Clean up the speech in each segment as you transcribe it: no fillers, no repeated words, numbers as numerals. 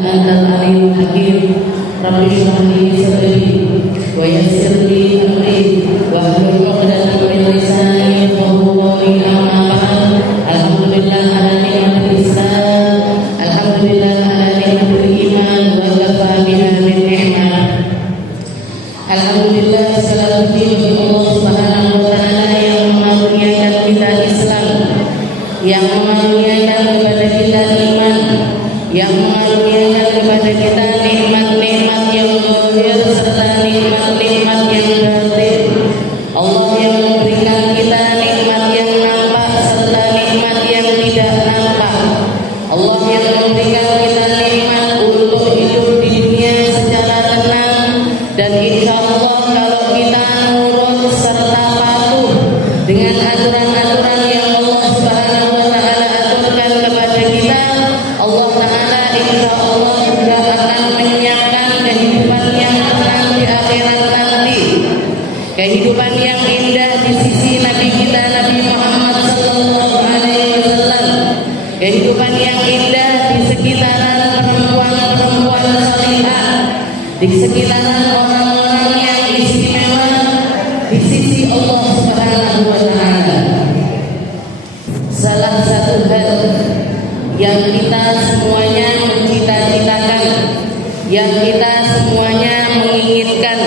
Antal alim hakim. Rabbi shrah li sadri wa yassir li amri wahlul 'uqdatam min lisani yafqahu qawli. Amma ba'd. Alhamdulillah ala ni'matil Islam, alhamdulillah ala ni'matil iman, wa kafa biha min ni'mah. Alhamdulillah salatu bagi Allah Subhanahu wa taala yang mengaruniakan kita Islam, yang mengaruniakan kepada kita iman, yang mengaruniakan kepada kita nikmat-nikmat yang zahir serta nikmat-nikmat yang batin. Allah yang memberikan kita nikmat yang nampak serta nikmat yang tidak nampak. Allah yang memberikan kita nikmat untuk hidup di dunia secara tenang, dan insya Allah kalau kita nurut serta patuh dengan aturan-aturan yang Allah Subhanahu wa taala aturkan kepada kita, Allah taala insya Allah juga akan menyiapkan kehidupan yang tenang di akhirat nanti, kehidupan yang indah di sisi Nabi kita Nabi Muhammad sallallahu alaihi wasallam, kehidupan yang indah di sekitaran perempuan-perempuan salihah, di sekitaran orang-orang yang istimewa di sisi Allah Subhanahu wa taala. Salah satu hal yang kita semuanya mencita-citakan, yang kita semuanya menginginkan,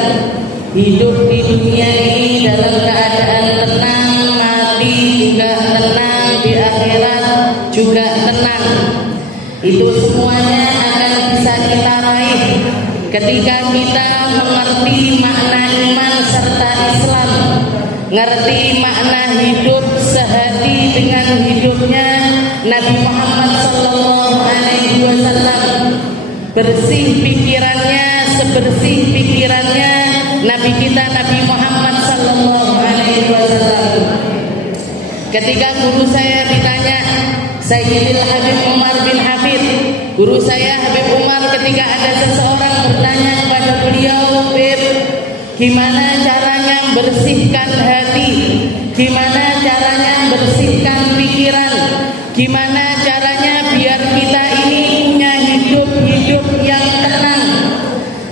hidup di dunia ini dalam keadaan tenang, mati juga tenang, di akhirat juga tenang. Itu semuanya akan bisa kita raih ketika kita mengerti makna iman serta Islam, ngerti makna hidup sehati dengan hidupnya Nabi Muhammad sallallahu alaihi wasallam, bersih pikirannya sebersih pikirannya Nabi kita Nabi Muhammad sallallahu alaihi wasallam. Ketika guru saya ditanya, Sayyidil Habib Umar bin Hafid, guru saya Habib Umar, ketika ada seseorang bertanya kepada beliau, "Habib, gimana caranya bersihkan hati? Gimana caranya bersihkan pikiran? Gimana caranya biar kita ini punya hidup yang tenang?"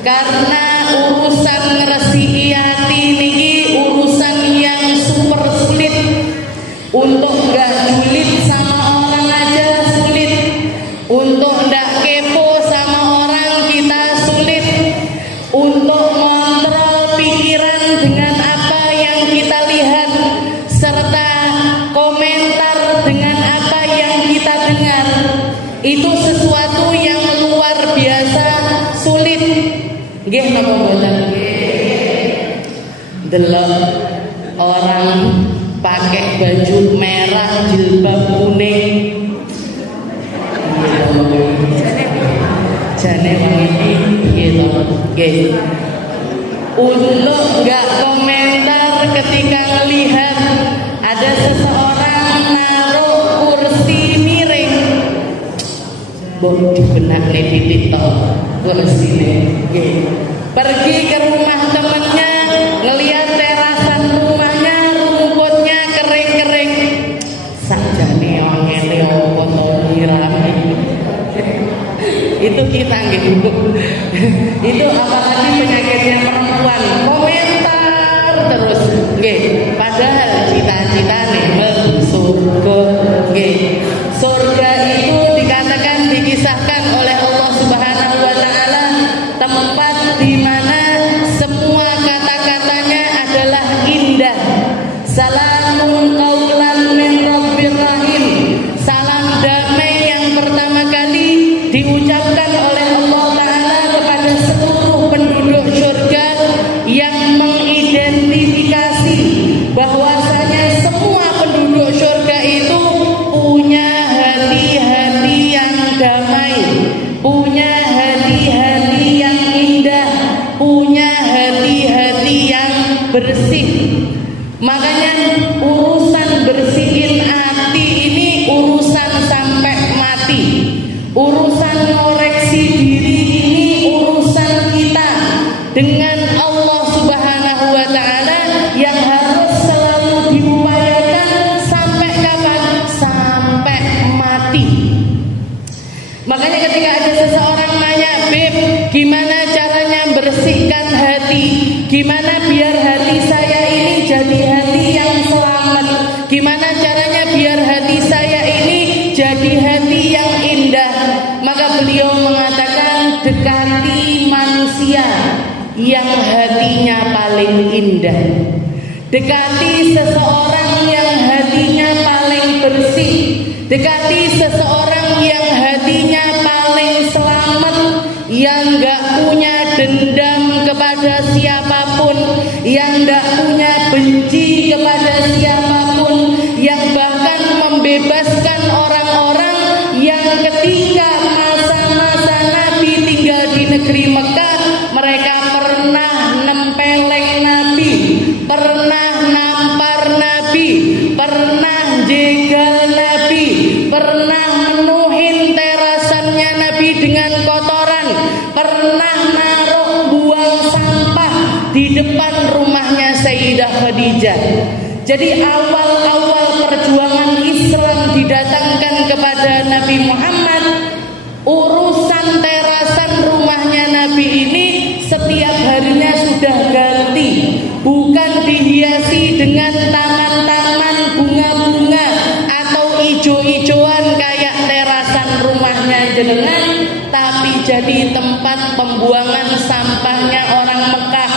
Karena urusan ngresihi hati niki urusan yang super sulit. Untuk gak julid sama orang aja sulit, untuk gak kepo sama orang kita sulit, untuk mengontrol pikiran dengan apa yang kita lihat, serta komentar dengan apa yang kita dengar, itu sesuatu yang luar biasa sulit. Nggih napa mboten? Delok orang pakai baju merah jilbab kuning, jane wangi gitu. Nggih. Untuk enggak komentar ketika melihat ada seseorang naruh kursi miring, mbok dibenakne titik to kursine. Nggih. Pergi ke rumah temennya, ngelihat terasan rumahnya rumputnya kering-kering, sakjane ngene apa to dirame. Itu kita gitu. Itu apalagi penyakitnya perempuan, komentar terus. Nggih, padahal cita-citane mlebu surga. Nggih. Surga itu dikatakan, dikisahkan oleh Allah Subhanahu wa taala, tempat di mana semua kata-katanya adalah indah. Salamun qaulan min rabbir rahim. Salam damai yang pertama kali diucapkan oleh Allah taala kepada seluruh penduduk surga, yang mengidentifikasi bahwasanya semua penduduk surga itu punya hati-hati yang damai, punya hati-hati yang indah, punya hati-hati yang bersih. Makanya urusan bersihin hati ini urusan sampai mati, urusan ngoreksi gimana caranya bersihkan hati, gimana biar hati saya ini jadi hati yang selamat, gimana caranya biar hati saya ini jadi hati yang indah. Maka beliau mengatakan, dekati manusia yang hatinya paling indah, dekati seseorang yang hatinya paling bersih, dekati seseorang yang hatinya paling selamat, yang gak punya dendam kepada siapapun, yang gak punya benci kepada siapapun, yang bahkan membebaskan orang-orang yang ketika masa-masa Nabi tinggal di negeri Mekah, mereka pernah nempeleng Nabi, pernah nampar Nabi, pernah jegal Nabi, pernah menuhin terasannya Nabi dengan kotoran, pernah naruh buang sampah di depan rumahnya Sayyidah Khadijah. Jadi awal-awal perjuangan Islam didatangkan kepada Nabi Muhammad, urusan terasan rumahnya Nabi ini setiap harinya sudah ganti, bukan dihiasi dengan taman-taman bunga-bunga atau ijo-ijoan kayak terasan rumahnya jenengan, tapi jadi tempat pembuangan sampahnya orang Mekah,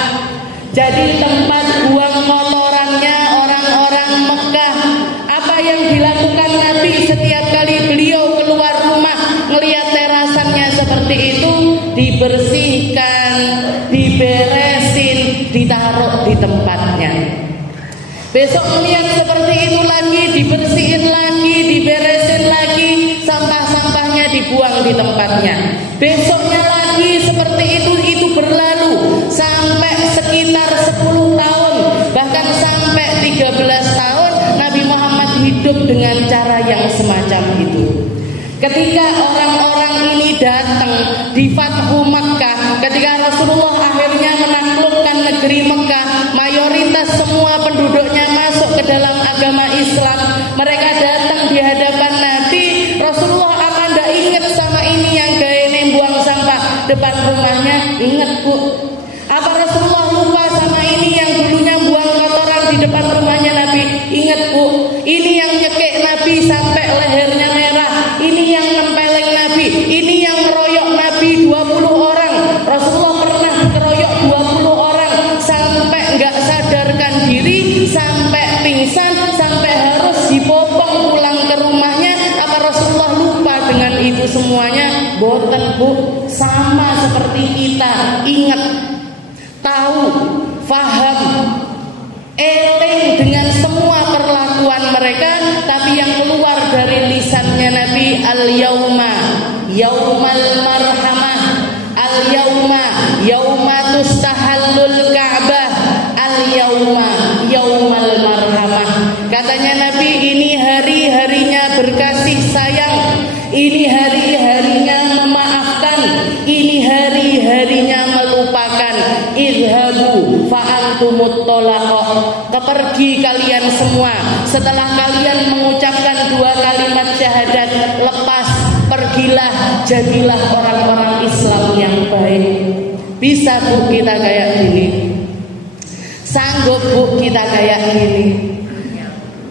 jadi tempat buang kotorannya orang-orang Mekah. Apa yang dilakukan Nabi setiap kali beliau keluar rumah melihat terasannya seperti itu, dibersihkan, diberesin, ditaruh di tempatnya. Besok melihat seperti itu lagi, dibersihin lagi, diberesin lagi, sampah-sampahnya dibuang di tempatnya. Besoknya lagi seperti itu berlalu sampai sekitar 10 tahun, bahkan sampai 13 tahun Nabi Muhammad hidup dengan cara yang semacam itu. Ketika orang-orang ini datang di Fathu Makkah, ketika Rasulullah akhirnya menaklukkan negeri Mekah, mayoritas semua penduduknya masuk ke dalam agama Islam, mereka datang di hadapan Nabi. Rasulullah akan tidak ingat sama ini yang gayanya buang sampah depan rumahnya, ingat bu. Apa Rasulullah lupa sama ini yang dulunya buang kotoran di depan rumahnya Nabi? Ingat bu. Ini yang nyekek Nabi sampai lehernya merah, ini yang nempeleng Nabi, ini yang meroyok Nabi 20 orang. Rasulullah pernah keroyok 20 orang sampai nggak sadarkan diri, sampai pingsan, sampai harus dipopong pulang ke rumahnya. Apa Rasulullah lupa dengan itu semuanya? Boten bu, sama seperti kita. Ingat, tahu, faham, eling dengan semua perlakuan mereka, tapi yang keluar dari lisannya Nabi, al-yauma yaumal marhamah, al-yauma yauma tustahallul ka'bah, al-yauma yaumal marhamah. Katanya Nabi, ini hari-harinya berkasih sayang, ini hari-harinya memaafkan, ini hari-harinya melupakan. Idhabu fa'antumut tolaqah, kepergi kalian semua setelah kalian mengucapkan 2 kalimat syahadat, lepas, pergilah, jadilah orang-orang Islam yang baik. Bisa bu kita kayak gini? Sanggup bu kita kayak gini?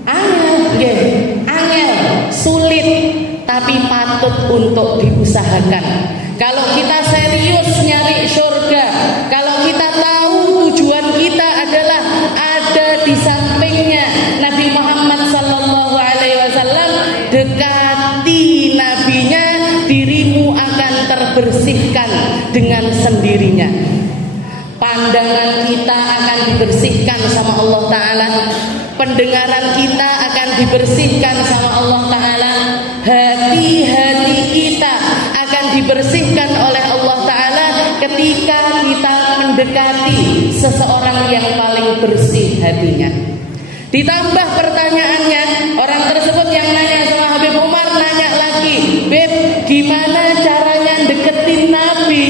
Angel, angel, sulit, tapi patut untuk diusahakan. Kalau kita serius nyari surga, kalau kita tahu tujuan kita adalah ada di sampingnya Nabi Muhammad SAW, dekati nabinya, dirimu akan terbersihkan dengan sendirinya. Pandangan kita akan dibersihkan sama Allah Ta'ala, pendengaran kita akan dibersihkan sama Allah Ta'ala, hati-hati kita akan dibersihkan oleh Allah Ta'ala ketika kita mendekati seseorang yang paling bersih hatinya. Ditambah pertanyaannya, orang tersebut yang nanya sama Habib Umar nanya lagi, Beb, gimana caranya deketin Nabi?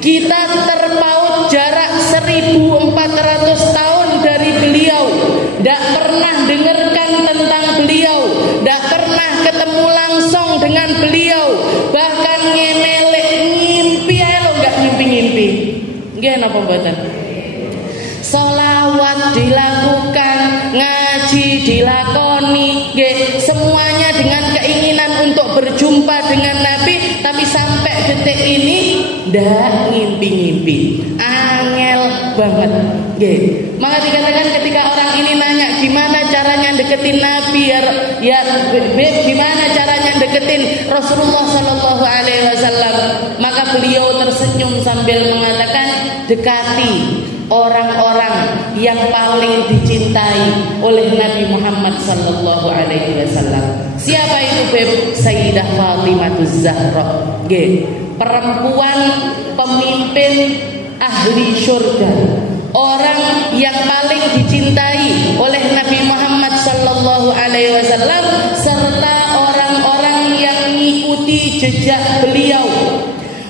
Kita terpaut jarak 1400 tahun dari beliau, tidak pernah dengarkan tentang beliau, tidak pernah ketemu langsung dengan beliau, bahkan ngemelek ngimpi, lo nggak ngimpi Nggih napa mboten? Sholawat dilakukan, ngaji dilakoni, nggih, semuanya dengan keinginan untuk berjumpa dengan Nabi, tapi sampai detik ini ndak ngimpi-ngimpi. Angel banget, nggih. Maka dikatakan ketika orang ini nanya gimana caranya deketin Nabi ya Beb, gimana caranya deketin Rasulullah sallallahu alaihi wasallam, maka beliau tersenyum sambil mengatakan, dekati orang-orang yang paling dicintai oleh Nabi Muhammad sallallahu alaihi wasallam. Siapa itu, Beb? Sayyidah Fatimahuz Zahra. Nggih, perempuan pemimpin ahli surga. Orang yang paling dicintai oleh Nabi Muhammad sallallahu alaihi wasallam serta orang-orang yang mengikuti jejak beliau.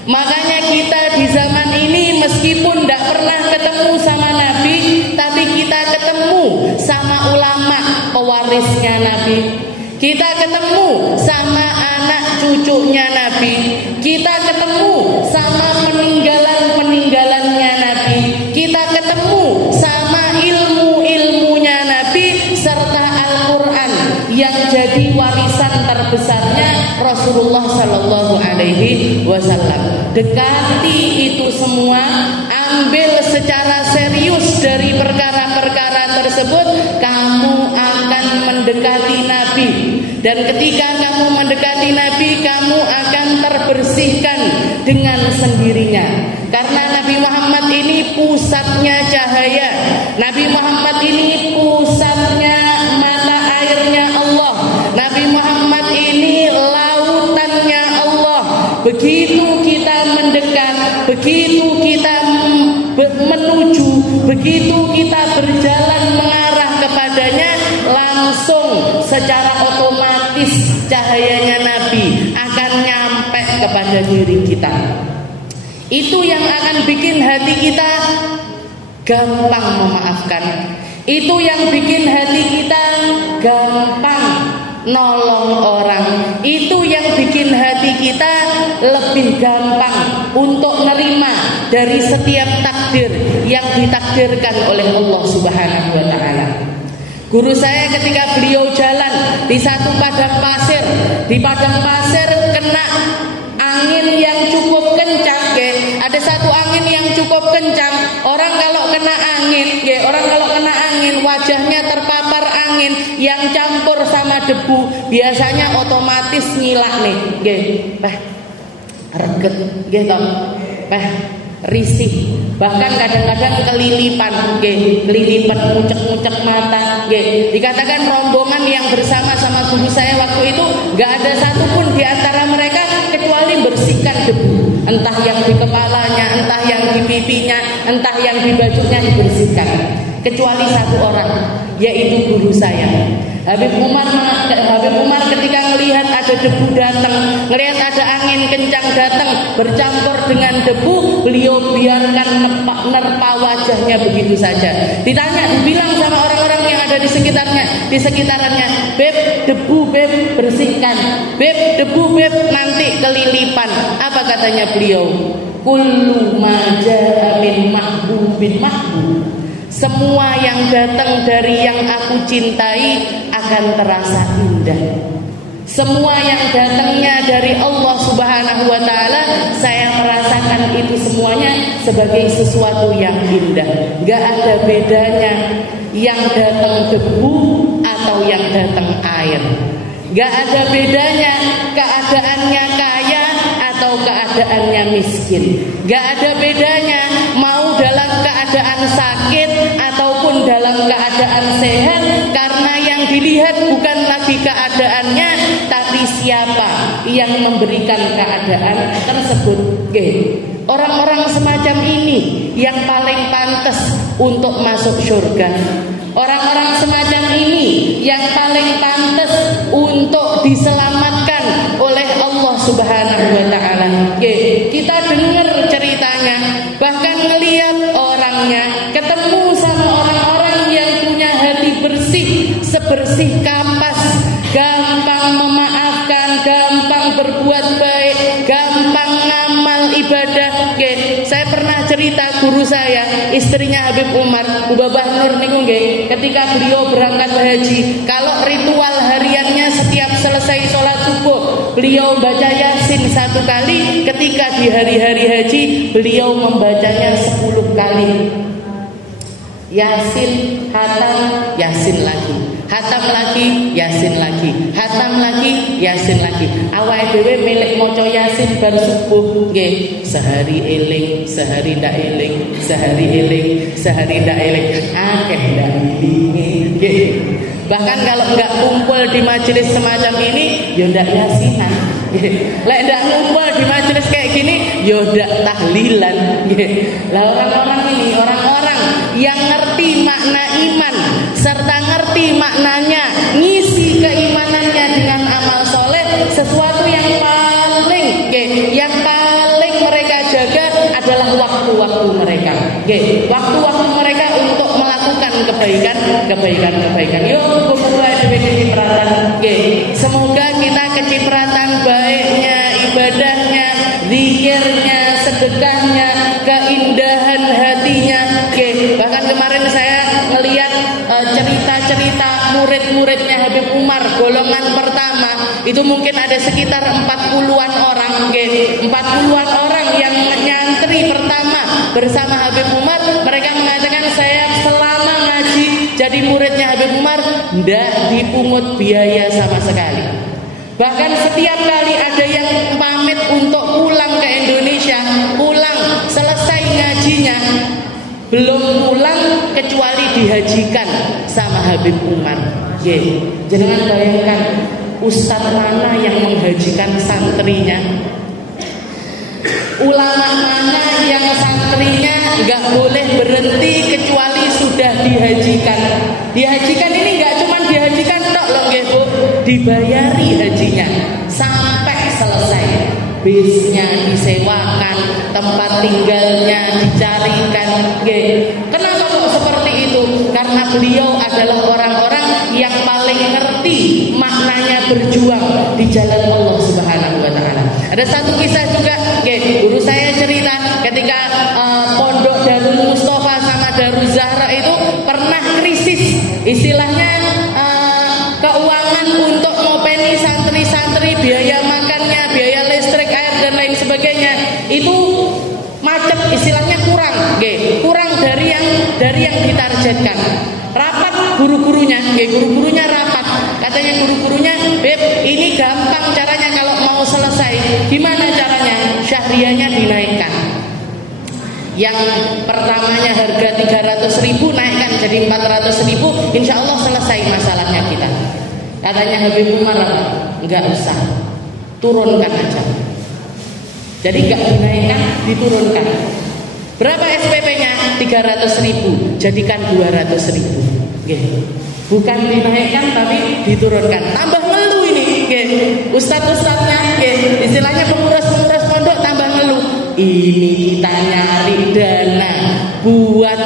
Makanya kita di zaman ini meskipun tidak pernah ketemu sama Nabi, tapi kita ketemu sama ulama pewarisnya Nabi. Kita ketemu sama anak cucunya Nabi. Kita ketemu sama peninggalan-peninggalannya Nabi. Kita ketemu sama ilmu-ilmunya Nabi serta Al-Quran yang jadi warisan terbesarnya Rasulullah sallallahu alaihi wasallam. Dekati itu semua, ambil secara serius dari perkara-perkara tersebut, kamu akan mendekati Nabi. Dan ketika kamu mendekati Nabi, kamu akan terbersihkan dengan sendirinya. Karena Nabi Muhammad ini pusatnya cahaya. Nabi Muhammad ini pusatnya mata airnya Allah. Nabi Muhammad ini lautannya Allah. Begitu kita mendekat, begitu kita menuju, begitu kita berjalan mengarah kepadanya, langsung secara otomatis cahayanya Nabi akan nyampe kepada diri kita. Itu yang akan bikin hati kita gampang memaafkan. Itu yang bikin hati kita gampang nolong orang. Itu yang bikin hati kita lebih gampang untuk nerima dari setiap takdir yang ditakdirkan oleh Allah Subhanahu wa taala. Guru saya ketika beliau jalan di satu padang pasir, di padang pasir kena angin yang cukup kencang, ada satu angin yang cukup kencang. Orang kalau kena angin, wajahnya terpapar angin yang campur sama debu, biasanya otomatis ngilak nih, reget, risih, bahkan kadang-kadang kelilipan, ngucek-ngucek mata. Dikatakan rombongan yang bersama sama guru saya waktu itu nggak ada satupun di antara mereka kecuali bersihkan debu, entah yang di kepalanya, entah yang di pipinya, entah yang di bajunya dibersihkan, kecuali satu orang, yaitu guru saya. Habib Umar ketika melihat ada debu datang, melihat ada angin kencang datang bercampur dengan debu, beliau biarkan nerpa wajahnya begitu saja. Dibilang sama orang-orang yang ada di sekitarnya, Beb, debu Beb bersihkan, Beb, debu Beb nanti kelilipan. Apa katanya beliau? Kullu ma jaa min mahbubin mahbub. Semua yang datang dari yang aku cintai akan terasa indah. Semua yang datangnya dari Allah Subhanahu wa taala, saya merasakan itu semuanya sebagai sesuatu yang indah. Gak ada bedanya yang datang debu atau yang datang air. Gak ada bedanya keadaannya kaya atau keadaannya miskin. Gak ada bedanya mau dalam keadaan sakit ataupun dalam keadaan sehat, karena yang dilihat bukan lagi keadaannya, tapi siapa yang memberikan keadaan tersebut. Orang-orang semacam ini yang paling pantas untuk masuk surga. Orang-orang semacam ini yang paling pantas untuk diselamatkan oleh Allah Subhanahu wa taala. Kita dengar ceritanya, bahkan ngelihat orangnya, ketemu sama orang-orang yang punya hati bersih, sebersih kapas, gampang memaafkan, gampang berbuat baik, gampang ngamal ibadah. Saya pernah cerita guru saya, istrinya Habib Umar, Babah Nur niku nggih, ketika beliau berangkat haji, kalau ritual hariannya setiap selesai sholat subuh, beliau baca Yasin 1 kali, ketika di hari-hari haji, beliau membacanya 10 kali. Yasin, hatam, Yasin lagi, hatam lagi, Yasin lagi, hatam lagi, Yasin lagi. Awake dhewe milik maca Yasin bar subuh nggih, sehari eling, sehari ndak eling, sehari eling, sehari ndak eling, akeh ndak eling nggih. Bahkan kalau enggak kumpul di majelis semacam ini, ya ndak yasinan. Lek ndak ngumpul di majelis kayak gini, ya ndak tahlilan. Lah orang-orang ini, orang-orang yang ngerti makna iman serta ngerti maknanya, ngisi keimanannya dengan amal soleh, sesuatu yang paling mereka jaga adalah waktu-waktu mereka. Waktu-waktu mereka untuk melakukan kebaikan. Yuk kumpul kecipratan. Semoga kita kecipratan baiknya, ibadahnya, zikirnya, sedekahnya, keindahan hatinya. Bahkan kemarin saya melihat cerita-cerita murid-muridnya Habib Umar golongan pertama, itu mungkin ada sekitar 40-an orang, 40-an orang yang nyantri pertama bersama Habib Umar. Mereka mengatakan, saya selama ngaji jadi muridnya Habib Umar ndak dipungut biaya sama sekali. Bahkan setiap kali ada yang pamit untuk pulang ke Indonesia, pulang selesai ngajinya, belum pulang kecuali dihajikan sama Habib Umar. Jangan bayangkan ustadz mana yang menghajikan santrinya, ulama mana yang santrinya nggak boleh berhenti kecuali sudah dihajikan. Dihajikan ini nggak cuma dihajikan tok loh nggih Bu, dibayari hajinya sampai selesai. Bisnya disewakan, tempat tinggalnya dicarikan. Kenapa kok seperti itu? Karena beliau adalah orang-orang yang paling ngerti maknanya berjuang di jalan Allah Subhanahu wa taala. Ada satu kisah juga, guru saya cerita ketika pondok Darul Mustafa sama Darul Zahra itu pernah krisis, istilahnya keuangan untuk ngopeni santri-santri, biaya makannya, biaya listrik, air dan lain sebagainya itu macet, istilahnya kurang dari yang ditargetkan. Rapat guru-gurunya, guru-gurunya rapat, katanya guru-gurunya, Beb, ini gampang caranya kalau mau selesai. Gimana caranya? Syahriahnya dinaikkan. Yang pertamanya harga 300.000 naikkan jadi 400.000, insya Allah selesai masalahnya kita. Katanya Habib Umar, enggak usah, turunkan aja. Jadi enggak dinaikkan, diturunkan. Berapa SPP-nya? 300.000, jadikan 200.000. Bukan dinaikkan tapi diturunkan. Tambah ngeluh ini, ustadz-ustadznya, istilahnya pengurus-pengurus pondok tambah ngeluh. Ini kita nyari dana buat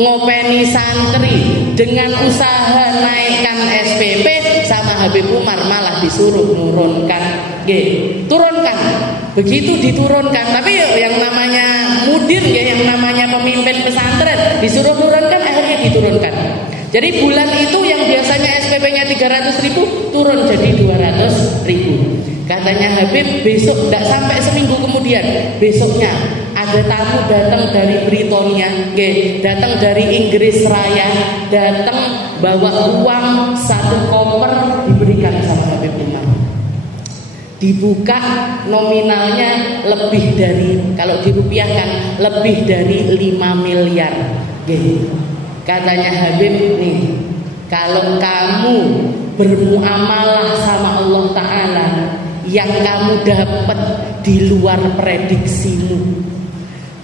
ngopeni santri, dengan usaha naikkan SPP, sama Habib Umar malah disuruh nurunkan. Turunkan. Begitu diturunkan, tapi yang namanya mudir, yang namanya pemimpin pesantren disuruh turunkan, akhirnya diturunkan. Jadi bulan itu yang biasanya SPP-nya 300.000 turun jadi 200.000. Katanya Habib, besok tidak sampai seminggu kemudian, besoknya ada tamu datang dari Britania, datang dari Inggris Raya, datang bawa uang 1 koper diberikan sama Habib Umar. Dibuka nominalnya lebih dari, kalau dirupiahkan lebih dari 5 miliar. Katanya Habib, nih, kalau kamu bermuamalah sama Allah Ta'ala, yang kamu dapat di luar prediksimu.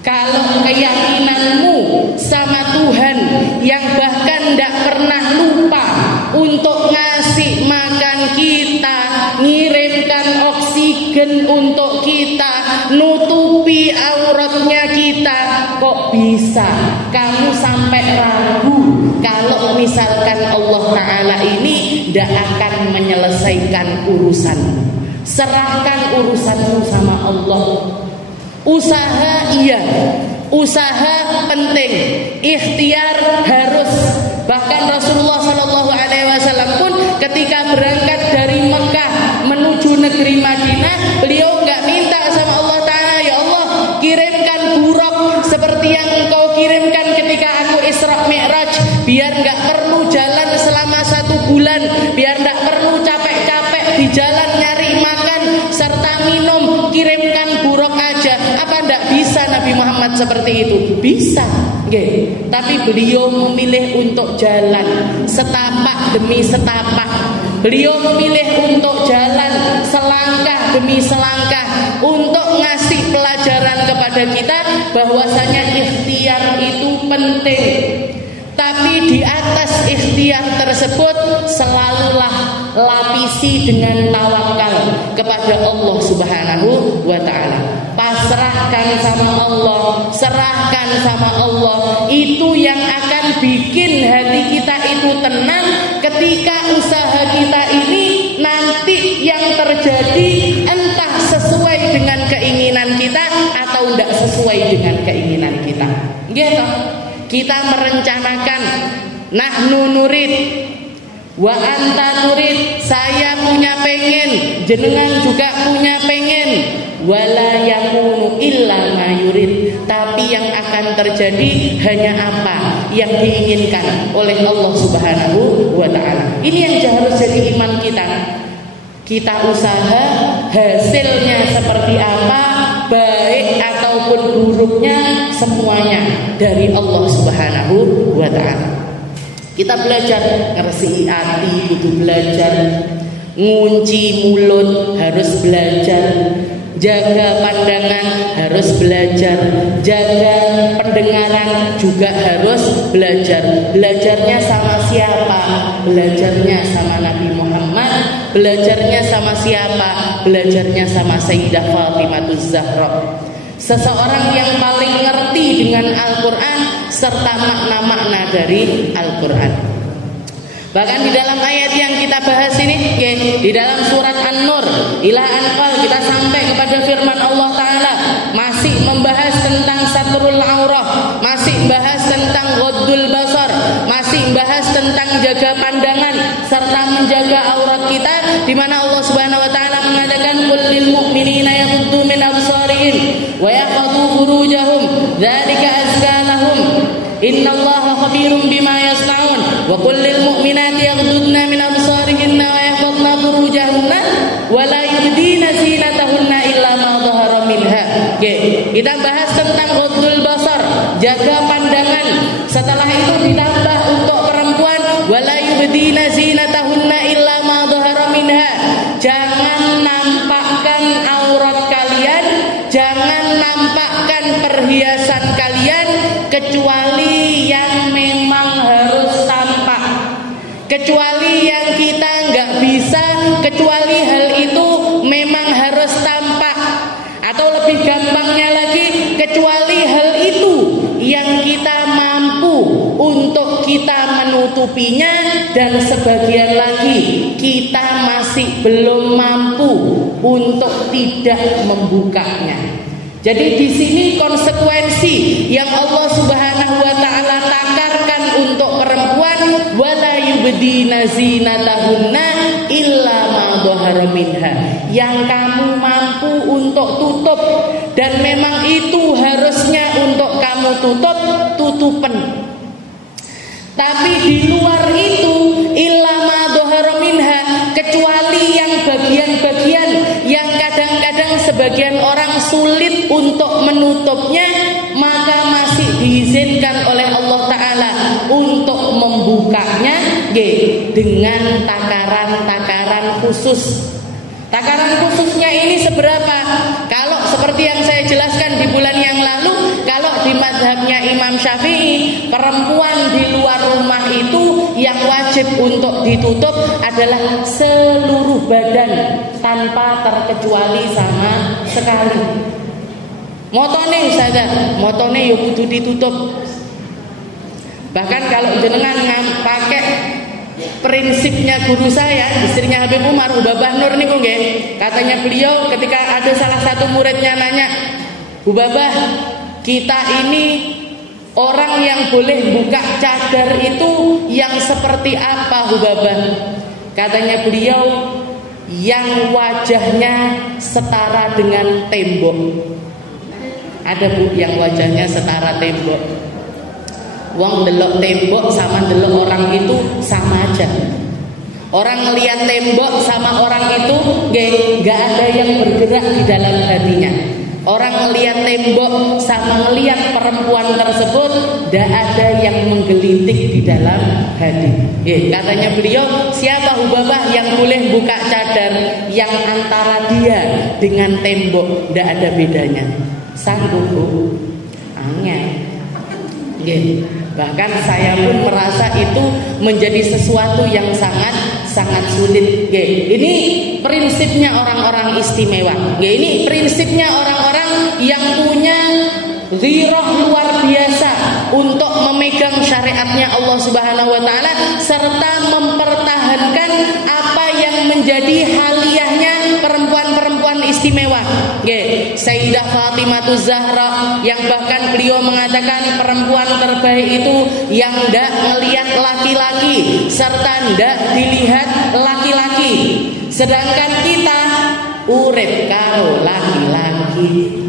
Kalau keyakinanmu sama Tuhan yang bahkan tidak pernah lupa untuk ngasih makan kita, ngirimkan oksigen untuk kita, nutupi auratnya kita, kok bisa kamu sampai ragu kalau misalkan Allah Ta'ala ini tidak akan menyelesaikan urusan? Serahkan urusanmu sama Allah. Usaha iya, usaha penting, ikhtiar harus. Bahkan Rasulullah Shallallahu Alaihi Wasallam pun ketika berangkat dari Mekah menuju negeri Madinah, beliau nggak minta sama Allah Taala, ya Allah kirimkan buruk seperti yang Engkau kirimkan ketika aku Isra Mi'raj, biar nggak perlu jalan selama 1 bulan, biar nggak perlu capek-capek di jalan nyari makan serta minum, kirimkan buruk aja. Apa nggak bisa Nabi Muhammad seperti itu? Bisa, okay. Tapi beliau memilih untuk jalan setapak demi setapak. Beliau memilih untuk jalan selangkah demi selangkah untuk ngasih pelajaran kepada kita bahwasanya ikhtiar itu penting. Tapi di atas ikhtiar tersebut selalulah lapisi dengan tawakal kepada Allah Subhanahu wa Ta'ala. Pasrahkan sama Allah, serahkan sama Allah. Itu yang akan bikin hati kita itu tenang ketika usaha kita ini nanti yang terjadi entah sesuai dengan keinginan kita atau tidak sesuai dengan keinginan kita. Gitu. Kita merencanakan nahnu nurid wa anta turid, saya punya pengen, jenengan juga punya pengen, wala yakunu illa ma yurid, tapi yang akan terjadi hanya apa yang diinginkan oleh Allah Subhanahu wa Ta'ala. Ini yang harus jadi iman kita. Kita usaha, hasilnya seperti apa, baik ataupun buruknya, semuanya dari Allah Subhanahu wa Ta'ala. Kita belajar ngeresi hati, butuh belajar. Ngunci mulut harus belajar. Jaga pandangan harus belajar. Jaga pendengaran juga harus belajar. Belajarnya sama siapa? Belajarnya sama Nabi Muhammad. Belajarnya sama siapa? Belajarnya sama Sayyidah Fatimahuz Zahra. Seseorang yang paling ngerti dengan Al-Quran serta makna-makna dari Al-Quran. Bahkan di dalam ayat yang kita bahas ini, di dalam surat An-Nur ila Anfal, kita sampai kepada firman Allah Ta'ala, masih membahas tentang satrul aurah, masih bahas tentang ghaddul basar, masih bahas tentang jaga pandangan serta menjaga aurat kita, di mana Allah Subhanahu wa Ta'ala mengatakan qul lil mu'minina yaghuddu min absarihim wa yahfazu furujahum dzalika azka lahum innallaha khabirum bima yasnaun wa qul lil mu'minati yaghuddna min absarihinna wa yahfazna furujahunna wa la yubdina zinatahunna illa ma dhahara minha. Kita bahas tentang ghaddul basar, jaga pandangan. Setelah itu ditambah untuk perempuan wa la yubdina zinatahunna illa ma dhahara minha. Jangan nampakkan aurat kalian, jangan nampakkan perhiasan kalian kecuali yang memang harus tampak, kecuali yang kita nggak bisa, kecuali hal itu memang harus tampak, atau lebih gampangnya lagi, kecuali hal itu yang kita mampu untuk kita menutupinya, dan sebagian lagi kita masih belum mampu untuk tidak membukanya. Jadi di sini konsekuensi yang Allah Subhanahu wa Ta'ala takarkan untuk perempuan, wala yubdina zinatahunna illa ma dhahara minha. Yang kamu mampu untuk tutup, dan memang itu harusnya untuk kamu tutup, tutupan. Tapi di luar itu illa ma dhahara minha, kecuali yang bagian-bagian yang kadang-kadang sebagian orang sulit untuk menutupnya, maka masih diizinkan oleh Allah Ta'ala untuk membukanya dengan takaran-takaran khusus. Takaran khususnya ini seberapa? Kalau seperti yang saya jelaskan di bulan yang lalu, kalau di mazhabnya Imam Syafi'i, perempuan di luar rumah itu yang wajib untuk ditutup adalah seluruh badan tanpa terkecuali sama sekali. Motone Ustazah, motone yo kudu ditutup. Bahkan kalau jenengan pakai prinsipnya guru saya, istrinya Habib Umar, Ubabah Nur niku nggih. Katanya beliau ketika ada salah satu muridnya nanya, "Bu Babah, kita ini orang yang boleh buka cadar itu yang seperti apa, Hubabah? Katanya beliau, yang wajahnya setara dengan tembok. Ada Bu yang wajahnya setara tembok. Wong delok tembok sama delok orang itu sama aja. Orang ngelihat tembok sama orang itu gak ada yang bergerak di dalam hatinya. Orang ngelihat tembok sama ngelihat perempuan tersebut, gak ada yang menggelitik di dalam hati. Katanya beliau, siapa Hubabah yang boleh buka cadar yang antara dia dengan tembok gak ada bedanya? Sanggup Bu? Angel. Bahkan saya pun merasa itu menjadi sesuatu yang sangat sulit. Ini prinsipnya orang-orang istimewa. Ini prinsipnya orang-orang yang punya ghirah luar biasa untuk memegang syariatnya Allah Subhanahu wa taala serta mempertahankan apa yang menjadi haliahnya perempuan-perempuan istimewa. Sayyidah Fatimah Zahra yang bahkan beliau mengatakan perempuan terbaik itu yang ndak ngelihat laki-laki serta ndak dilihat laki-laki. Sedangkan kita urip karo laki-laki.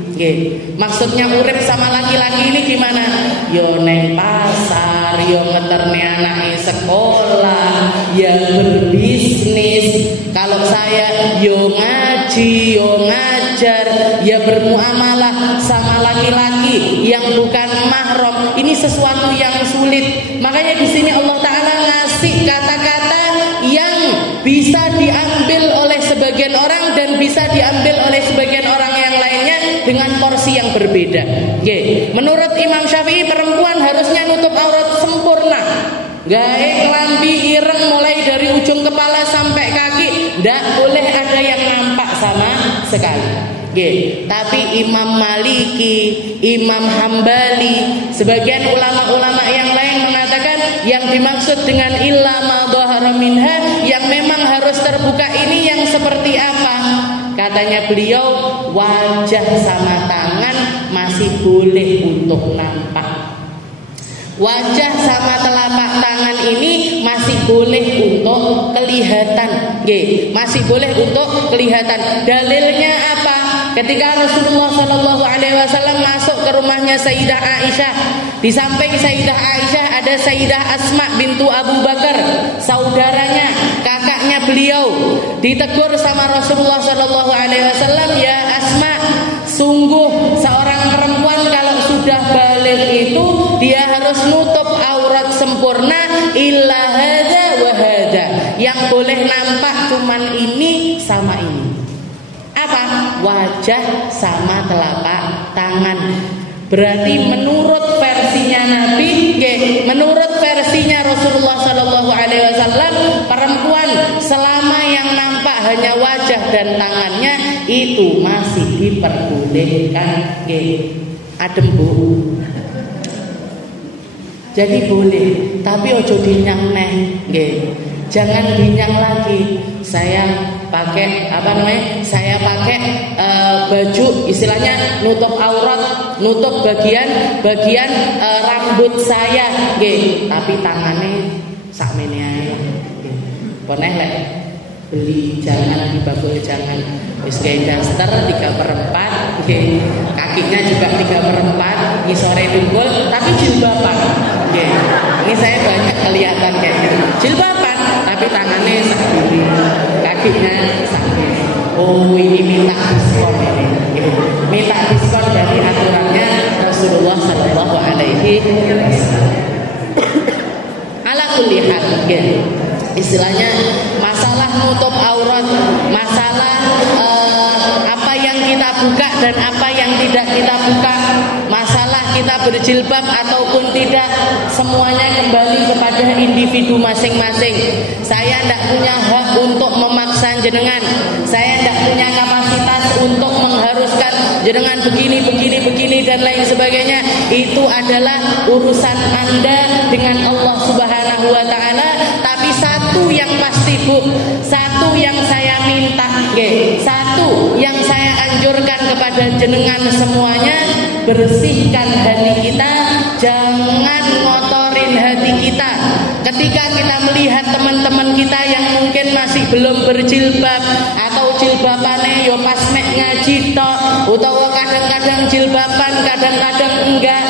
Maksudnya urip sama laki-laki ini gimana? Yo neng pasar, yo ngeterne anake sekolah, ya berbisnis. Kalau saya yo ngaji, yo ngajar, ya bermuamalah sama laki-laki yang bukan mahram. Ini sesuatu yang sulit. Makanya di sini Allah Taala ngasih kata-kata yang bisa diambil oleh sebagian orang dan bisa diambil oleh sebagian orang yang lainnya dengan porsi yang berbeda. Menurut Imam Syafi'i perempuan harusnya nutup aurat sempurna. Gawe kelambi ireng mulai dari ujung kepala sampai kaki, tidak boleh ada yang nampak sama sekali. Tapi Imam Maliki, Imam Hambali, sebagian ulama-ulama yang lain mengatakan yang dimaksud dengan illa ma dhahara minha, yang memang harus terbuka ini yang seperti apa? Katanya beliau, wajah sama tangan masih boleh untuk nampak. Wajah sama telapak tangan ini masih boleh untuk kelihatan. Masih boleh untuk kelihatan. Dalilnya apa? Ketika Rasulullah SAW masuk ke rumahnya Sayyidah Aisyah, di samping Sayyidah Aisyah ada Sayyidah Asma bintu Abu Bakar, saudaranya, kakaknya beliau. Ditegur sama Rasulullah SAW, ya Asma, sungguh seorang perempuan kalau sudah balik itu dia harus nutup aurat sempurna illa hadza wa hadza. Yang boleh nampak cuman ini sama ini. Apa? Wajah sama telapak tangan. Berarti menurut versinya Nabi, menurut versinya Rasulullah SAW, perempuan selama yang nampak hanya wajah dan tangannya itu masih diperbolehkan. Adem Bu. Jadi boleh, tapi ojo dinyang neh, jangan dinyang lagi. Saya pakai Saya pakai baju istilahnya nutup aurat, nutup bagian rambut saya, tapi tangannya sakmene ae. Poneh lek beli jangan dibagul jangan. Wis gawe daster 3/4, kakinya juga 3/4, ngisore dungkul tapi jilbaban. Ini saya banyak kelihatan kayak gitu. Jilbaban tapi tangannya sakdiri, kakinya sakdiri. Oh ini minta diskon ini. Minta diskon dari aturannya Rasulullah Sallallahu Alaihi Wasallam. Ala kulli hal, istilahnya masalah nutup aurat, masalah apa yang kita buka dan apa yang tidak kita buka, masalah kita berjilbab ataupun tidak, semuanya kembali kepada individu masing-masing. Saya tidak punya hak untuk memaksa jenengan. Saya tidak punya kapasitas untuk mengharuskan jenengan begini dan lain sebagainya. Itu adalah urusan Anda dengan Allah Subhanahu wa taala. Tapi satu yang pasti Bu, Satu yang saya minta, satu yang saya anjurkan kepada jenengan semuanya, bersihkan hati kita, jangan ngotorin hati kita. Ketika kita melihat teman-teman kita yang mungkin masih belum berjilbab atau jilbabane yo pas mek ngaji tok, utawa kadang-kadang jilbaban, kadang-kadang enggak,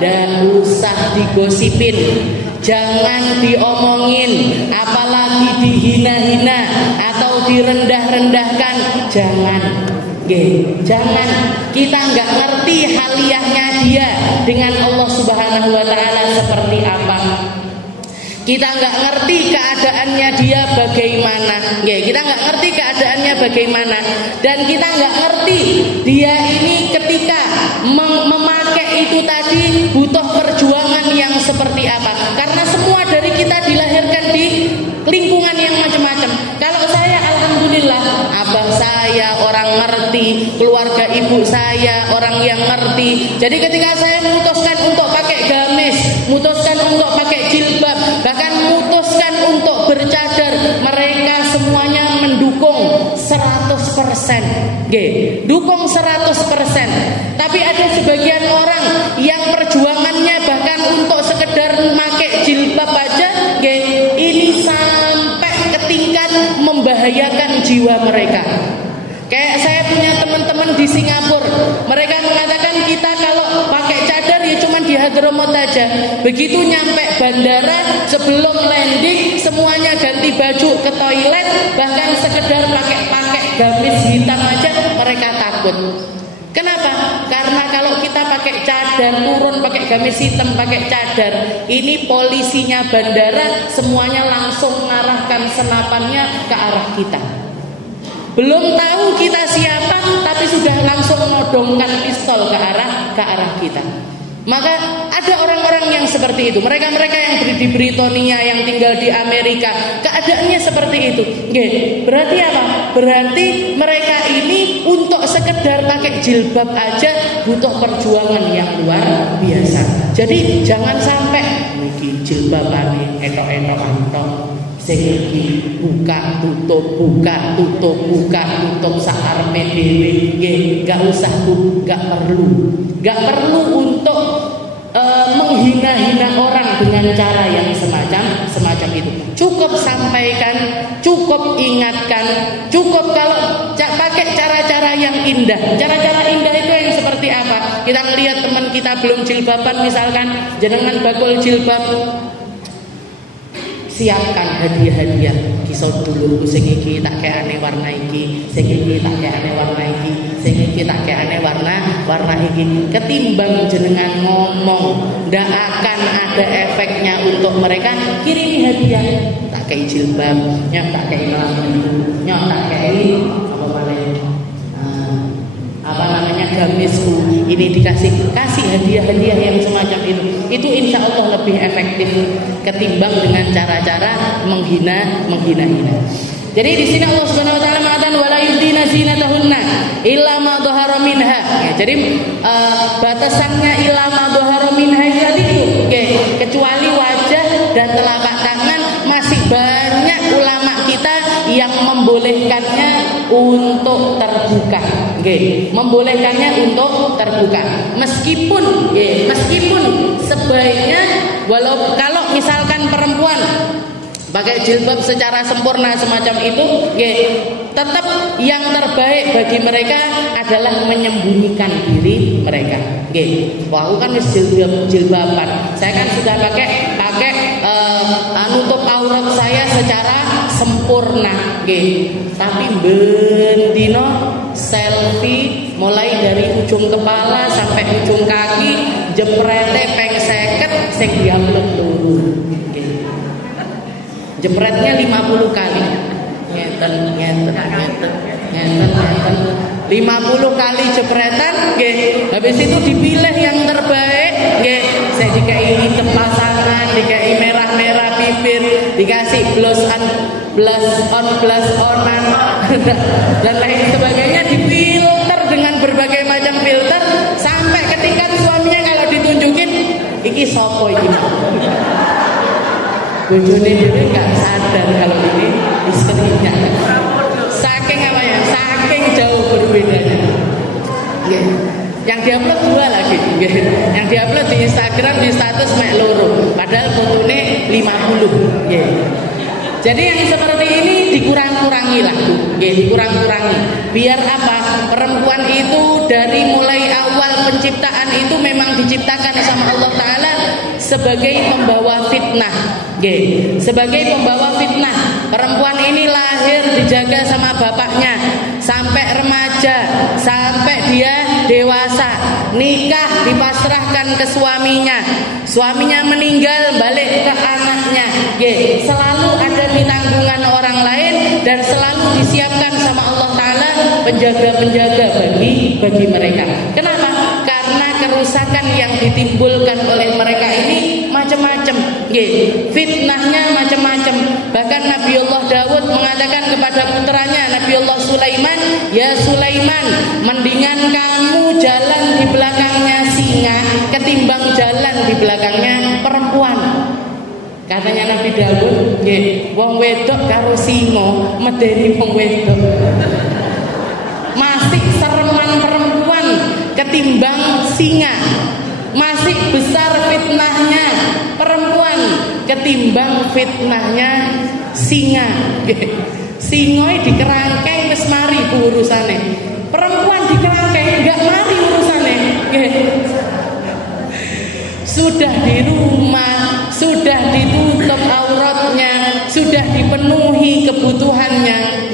dan usah digosipin, jangan diomongin, apalagi dihina-hina atau direndah-rendahkan, jangan. Jangan. Kita nggak ngerti haliahnya dia dengan Allah Subhanahu wa Ta'ala seperti apa. Kita nggak ngerti keadaannya dia bagaimana. Kita nggak ngerti keadaannya bagaimana, dan kita nggak ngerti dia ini ketika memakai itu tadi butuh perjuangan yang seperti apa. Karena semua dari kita dilahirkan di lingkungan yang macam-macam. Kalau saya alhamdulillah, abah saya orang ngerti, keluarga ibu saya orang yang ngerti. Jadi ketika saya memutuskan untuk pakai gamis, memutuskan untuk pakai jilbab, bahkan memutuskan untuk bercadar, mereka semuanya mendukung 100%. Dukung 100%. Tapi ada sebagian orang yang perjuangannya bahkan untuk sekedar pakai jilbab aja, ini sampai ke tingkat membahayakan jiwa mereka. Kayak saya punya teman-teman di Singapura, mereka mengatakan kita kalau pakai cadar ya cuma di Hadramaut aja. Begitu nyampe bandara, sebelum landing semuanya ganti baju ke toilet, bahkan sekedar pakai gamis hitam aja mereka takut. Kenapa? Karena kalau kita pakai cadar, turun pakai gamis hitam, pakai cadar, ini polisinya bandara semuanya langsung mengarahkan senapannya ke arah kita. Belum tahu kita siapa, tapi sudah langsung menodongkan pistol ke arah kita. Maka ada orang-orang yang seperti itu. Mereka yang di Britania, yang tinggal di Amerika, keadaannya seperti itu. Berarti apa? Berarti mereka ini untuk sekedar pakai jilbab aja butuh perjuangan yang luar biasa. Jadi jangan sampai niki jilbabane etok-etok antok, sing iki buka tutup saarepe dhewe. Enggak usah, enggak perlu untuk menghina-hina orang dengan cara yang semacam itu. Cukup sampaikan, cukup ingatkan, cukup kalau pakai cara-cara yang indah. Cara-cara indah itu yang seperti apa? Kita melihat teman kita belum jilbaban, misalkan jenengan bakul jilbab, siapkan hadiah-hadiah. Kisah dulu sing iki tak kayane warna iki, sing iki tak kayane warna iki, sing iki tak kayane warna iki. Ketimbang jenengan ngomong, ndak akan ada efeknya untuk mereka. Kirimi hadiah, tak kei jilbab, nyok tak kei lampu, nyok tak kei apa namanya gamisku, ini kasih hadiah-hadiah yang semacam itu insya Allah lebih efektif ketimbang dengan cara-cara menghina. Jadi di sini Allah Subhanahu wa taala mengatakan wala yudina zinatahunna illa ma dhahara minha. Jadi batasannya illa ma dhahara minha itu kecuali wajah dan telapak tangan. Masih banyak ulama kita yang membolehkannya untuk terbuka. Membolehkannya untuk terbuka. Meskipun sebaiknya kalau misalkan perempuan pakai jilbab secara sempurna semacam itu, tetap yang terbaik bagi mereka adalah menyembunyikan diri mereka. Wah, aku kan jilbaban. Saya kan sudah pakai nutup aurat saya secara sempurna. Tapi bendino selfie mulai dari ujung kepala sampai ujung kaki jeprete peng 50 sing diupload loro. Jepretnya 50 kali. Ngeten. 50 kali jepretan, habis itu dipilih yang terbaik, saya dikai hitam pasangan, dikai merah-merah bibir, dikasih blush on-an dan lain sebagainya, difilter dengan berbagai macam filter sampai ketika suaminya kalau ditunjukin, iki sopo iki. bojone dhewe nggak sadar kalau ini istrinya. Saking apa ya? Saking jauh berbedanya. Yang diupload 2 lagi. Yang diupload di Instagram di status mek loro, padahal fotone 50. Jadi yang seperti ini dikurang-kurangi lah, dikurang-kurangi. Biar apa? Perempuan itu dari mulai awal penciptaan itu memang diciptakan sama Allah Ta'ala sebagai pembawa fitnah. Sebagai pembawa fitnah. Perempuan ini lahir dijaga sama bapaknya sampai remaja, sampai dia dewasa, nikah dipasrahkan ke suaminya. Suaminya meninggal, balik ke anaknya. Selalu ada di tanggungan orang lain dan selalu disiapkan sama Allah Ta'ala penjaga-penjaga bagi mereka. Kenapa? Karena kerusakan yang ditimbulkan oleh mereka ini macam-macam. Fitnahnya macam-macam. Bahkan Nabiullah Daud mengatakan kepada putranya Nabiullah Sulaiman, "Ya Sulaiman, mendingan kamu jalan di belakangnya singa ketimbang jalan di belakangnya perempuan." Katanya Nabi Daud, wong wedok karo singa medeni wong wedok. Masih sereman perempuan ketimbang singa. Masih besar fitnahnya perempuan ketimbang fitnahnya singa. Singa dikerangkeng wis mari urusane. Perempuan dikerangkeng enggak mari urusane. Sudah di rumah, sudah ditutup auratnya, sudah dipenuhi kebutuhannya,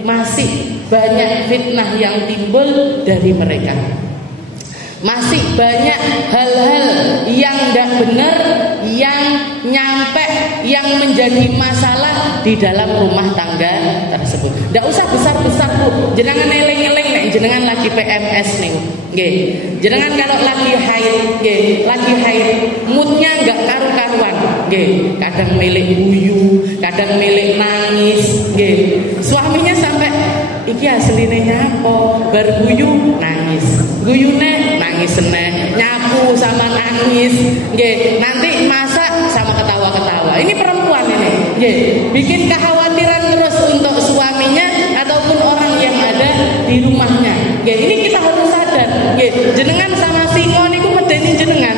masih banyak fitnah yang timbul dari mereka. Masih banyak hal-hal yang tidak benar yang nyampe, yang menjadi masalah di dalam rumah tangga tersebut. Tidak usah besar-besar Bu, jenengan eling-eling nek jenengan lagi PMS nih, jenengan kalau lagi haid, moodnya nggak karu-karuan, kadang milik guyu, kadang milik nangis, suaminya sampai iki asline nyapo, bar guyu nangis, guyune nangis seneh, nyapu sama nangis, nanti masak sama ketawa-ketawa. Ini perempuan ini, bikin kekhawatiran terus untuk suaminya ataupun orang yang ada di rumahnya. Ini kita harus sadar, jenengan sama singo niku medeni jenengan.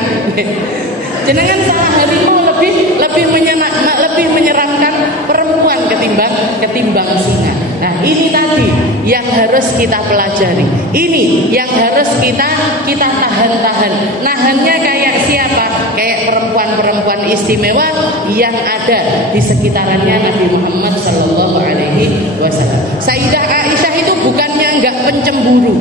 Jenengan sama harimau lebih menyeramkan perempuan ketimbang singa. Nah, ini tadi yang harus kita pelajari. Ini yang harus kita tahan-tahan. Nahannya kayak siapa? Kayak perempuan-perempuan istimewa yang ada di sekitarannya Nabi Muhammad sallallahu alaihi wasallam. Sayyidah Aisyah itu bukannya enggak pencemburu.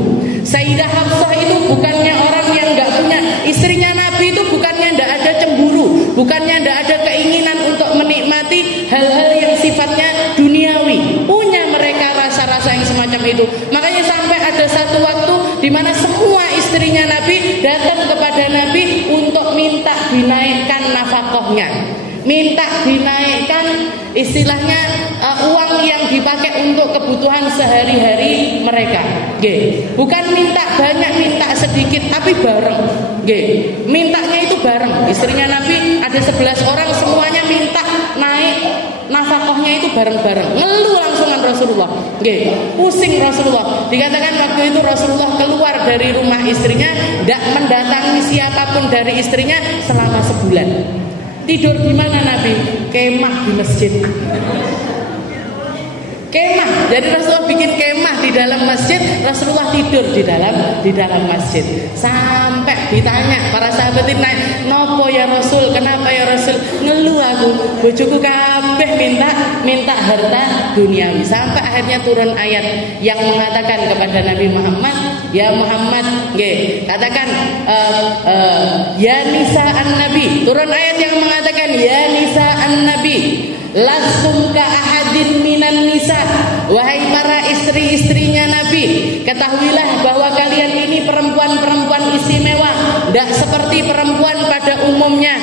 Sayyidah Hafsah itu bukannya orang yang enggak punya, istrinya Nabi itu bukannya enggak ada cemburu, bukannya enggak ada keinginan untuk menikmati hal-hal yang sifatnya duniawi. Punya mereka rasa-rasa yang semacam itu. Makanya sampai ada satu waktu di mana semua istrinya Nabi datang kepada Nabi untuk minta dinaikkan nafkahnya, minta dinaikkan istilahnya uang yang dipakai untuk kebutuhan sehari-hari mereka. Bukan minta banyak, minta sedikit, tapi bareng. Mintanya itu bareng. Istrinya Nabi ada 11 orang, semuanya minta naik nafkahnya itu bareng-bareng. Ngeluh langsungan Rasulullah. Pusing Rasulullah. Dikatakan waktu itu Rasulullah keluar dari rumah istrinya, tidak mendatangi siapapun dari istrinya selama sebulan. Tidur di mana Nabi? Kemah di masjid. Kemah. Jadi Rasulullah bikin kemah di dalam masjid, Rasulullah tidur di dalam masjid. Sampai ditanya para sahabat ini, "Nopo ya Rasul? Kenapa ya Rasul?" "Ngeluh aku, bojoku kabeh minta harta duniawi." Sampai akhirnya turun ayat yang mengatakan kepada Nabi Muhammad, "Ya Muhammad, katakan ya nisa'an Nabi." Turun ayat yang mengatakan, "Ya nisa'an Nabi, lastum ka ahadin minan nisa." Wahai para istri-istrinya Nabi, ketahuilah bahwa kalian ini perempuan-perempuan istimewa, tidak seperti perempuan pada umumnya.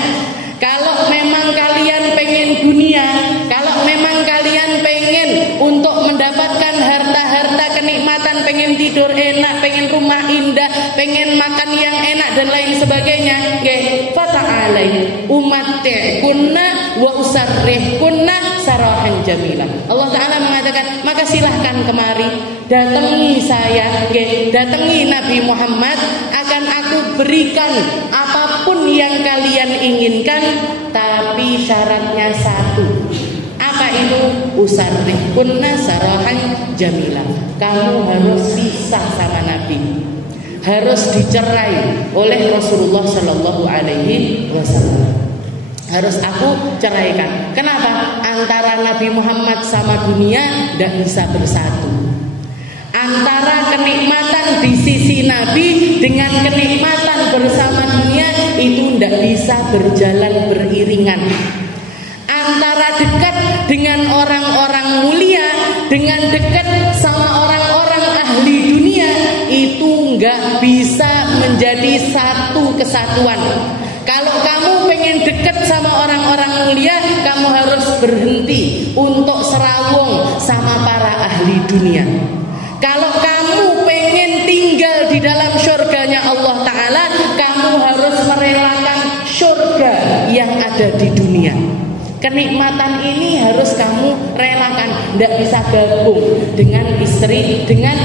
Kalau memang kalian pengen dunia, kalau memang kalian pengen untuk mendapatkan harta-harta kenikmatan, pengen tidur enak, pengen rumah indah, pengen makan yang enak dan lain sebagainya, sebagainya, nggih, fata'alai umatti'kunna wa usarrihkunna sarahan jamila. Allah Ta'ala mengatakan, maka silahkan kemari, datangi saya, nggih, datangi Nabi Muhammad, akan aku berikan apapun yang kalian inginkan, tapi syaratnya satu. Apa itu? Usarrihkunna sarahan jamila. Kamu harus pisah sama Nabi, harus dicerai oleh Rasulullah Shallallahu Alaihi Wasallam. Harus aku ceraikan. Kenapa? Antara Nabi Muhammad sama dunia tidak bisa bersatu. Antara kenikmatan di sisi Nabi dengan kenikmatan bersama dunia itu tidak bisa berjalan beriringan. Antara dekat dengan orang-orang mulia dengan dekat sama orang-orang ahli dunia itu nggak bisa menjadi satu kesatuan. Kalau kamu pengen dekat sama orang-orang mulia, kamu harus berhenti untuk serawung sama para ahli dunia. Kalau kamu pengen tinggal di dalam surganya Allah Ta'ala, kamu harus merelakan surga yang ada di dunia. Kenikmatan ini harus kamu relakan, tidak bisa gabung dengan istri, dengan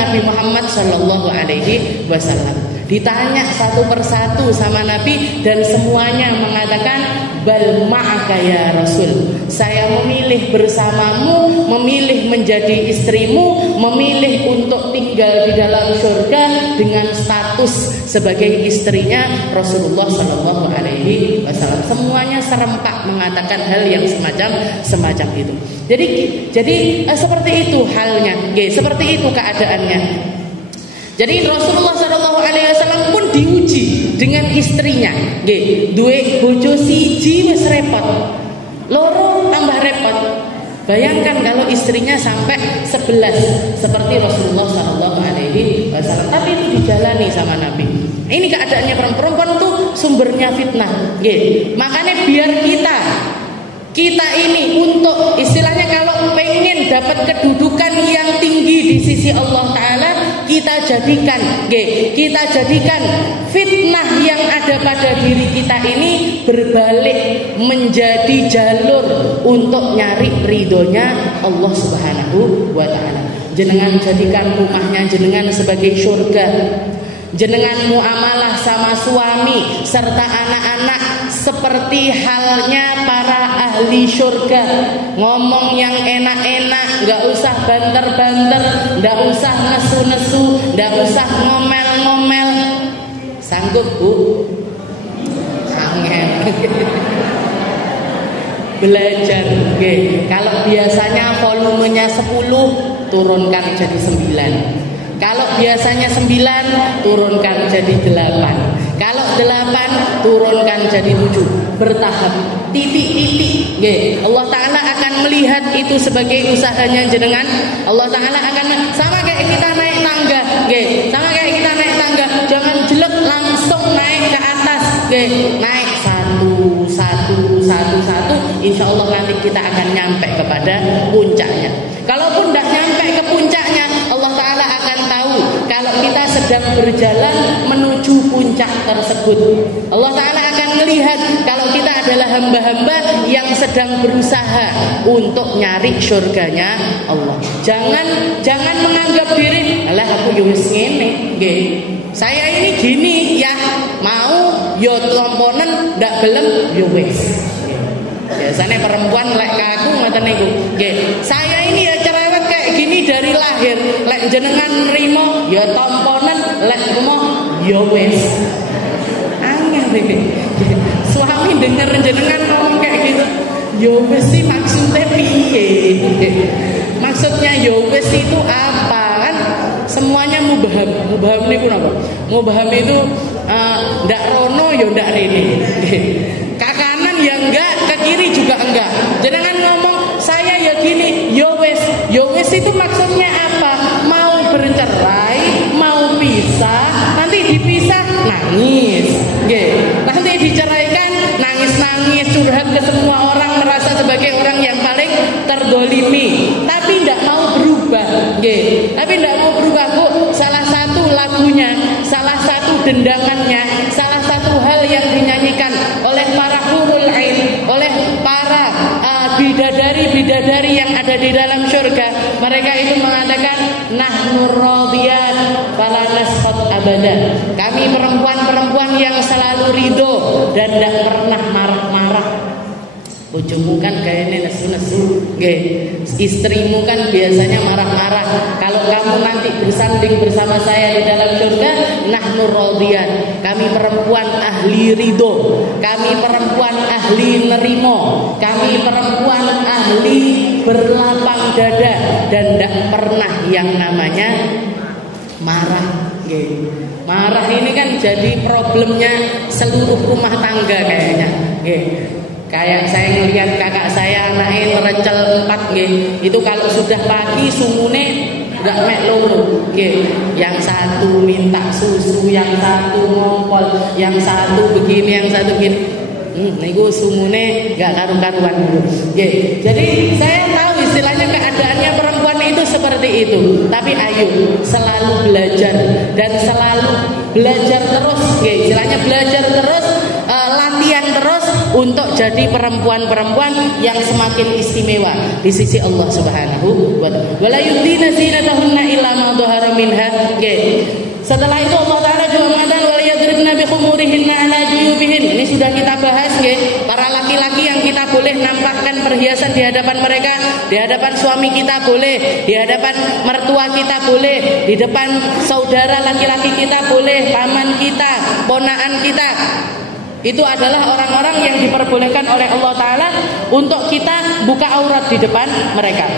Nabi Muhammad Shallallahu Alaihi Wasallam. Ditanya satu persatu sama Nabi dan semuanya mengatakan, bal ma'aka ya Rasul, saya memilih bersamamu, memilih menjadi istrimu, memilih untuk tinggal di dalam surga dengan status sebagai istrinya Rasulullah Shallallahu Alaihi Wasallam. Semuanya serempak mengatakan hal yang semacam itu. Jadi seperti itu halnya, seperti itu keadaannya. Jadi Rasulullah Shallallahu Alaihi Wasallam pun diuji dengan istrinya. Duwe bojo siji wis repot, loro tambah repot. Bayangkan kalau istrinya sampai 11 seperti Rasulullah Shallallahu Alaihi Wasallam. Tapi itu dijalani sama Nabi. Ini keadaannya perempuan itu sumbernya fitnah. Makanya biar kita ini untuk istilahnya kalau pengen dapat kedudukan yang tinggi di sisi Allah Ta'ala, kita jadikan fitnah yang ada pada diri kita ini berbalik menjadi jalur untuk nyari ridhonya Allah Subhanahu wa Ta'ala. Jenengan jadikan rumahnya jenengan sebagai surga. Jenengan muamalah sama suami serta anak-anak seperti halnya para ahli surga. Ngomong yang enak-enak, gak usah banter-banter, gak usah nesu-nesu, gak usah ngomel-ngomel. Sanggup Bu? Angel. Belajar. Kalau biasanya volumenya 10, turunkan jadi 9. Kalau biasanya 9, turunkan jadi 8. Kalau 8, turunkan jadi 7. Bertahap, titik-titik. Allah Ta'ala akan melihat itu sebagai usahanya jenengan. Allah Ta'ala akan sama kayak kita naik tangga. Sama kayak kita naik tangga. Jangan jelek langsung naik ke atas. Naik satu. Insya Allah nanti kita akan nyampe kepada puncaknya. Kalaupun tidak nyampe ke puncaknya, Allah Ta'ala akan tahu kalau kita sedang berjalan menuju puncak tersebut. Allah Ta'ala akan melihat kalau kita adalah hamba-hamba yang sedang berusaha untuk nyari surganya Allah. Jangan menganggap diri, alah aku wis ngene, saya ini gini ya, mau yo lomponen ndak gelem yo wis. Biasanya perempuan lek kaku ngoten niku. Saya ini ya cerewet kayak gini dari lahir. Lek jenengan nrimo ya tomponen, lek emoh ya wis. Angel iki. Suami denger jenengan ngomong kayak gitu, ya wis sih maksudnya piye? Maksudnya ya wis itu apa kan? Semuanya mubaham. Mubaham niku napa? Mubaham itu ndak rono ya ndak rene. Ke kanan ya enggak, ke kiri juga enggak. Jenengan ngomong saya ya gini, ya wis. Ya wis itu maksudnya apa? Mau bercerai, mau pisah, nanti dipisah nangis. Nanti diceraikan nangis-nangis, curhat ke semua orang, merasa sebagai orang yang paling terdolimi. Tapi tidak mau berubah. Tapi tidak mau berubah Bu. Salah satu lagunya, salah satu dendamannya, salah satu hal yang dinyanyikan oleh para hurul ain, oleh para bidadari-bidadari yang ada di dalam surga, mereka itu mengatakan nahnu radiyat fala nasqat abada. Kami perempuan-perempuan yang selalu ridho dan tidak pernah marah-marah. Bojomu kan kayaknya nesu-nesu, istrimu kan biasanya marah-marah. Kalau kamu nanti bersanding bersama saya di dalam surga, nahnu radiyat. Kami perempuan ahli ridho, kami perempuan ahli nerimo, kami perempuan ahli berlapang dada dan tidak pernah yang namanya marah. Marah ini kan jadi problemnya seluruh rumah tangga kayaknya. Kayak saya ngelihat kakak saya anaknya merecel 4 itu kalau sudah pagi sumune gak mek loro. Yang satu minta susu, yang satu ngompol, yang satu begini, yang satu begini. Niku sumune gak karu-karuan. Jadi saya tahu istilahnya keadaannya perempuan itu seperti itu. Tapi ayo selalu belajar dan selalu belajar terus. Istilahnya belajar terus, latihan terus untuk jadi perempuan-perempuan yang semakin istimewa di sisi Allah Subhanahu wa taala. Wala yudina zinatahunna illa ma dhahara minha. Setelah itu Allah Taala juga mengatakan wal yadribna bi khumurihinna ala juyubihin. Ini sudah kita bahas para laki-laki yang kita boleh nampakkan perhiasan di hadapan mereka, di hadapan suami kita boleh, di hadapan mertua kita boleh, di depan saudara laki-laki kita boleh, paman kita, ponaan kita. Itu adalah orang-orang yang diperbolehkan oleh Allah Ta'ala untuk kita buka aurat di depan mereka.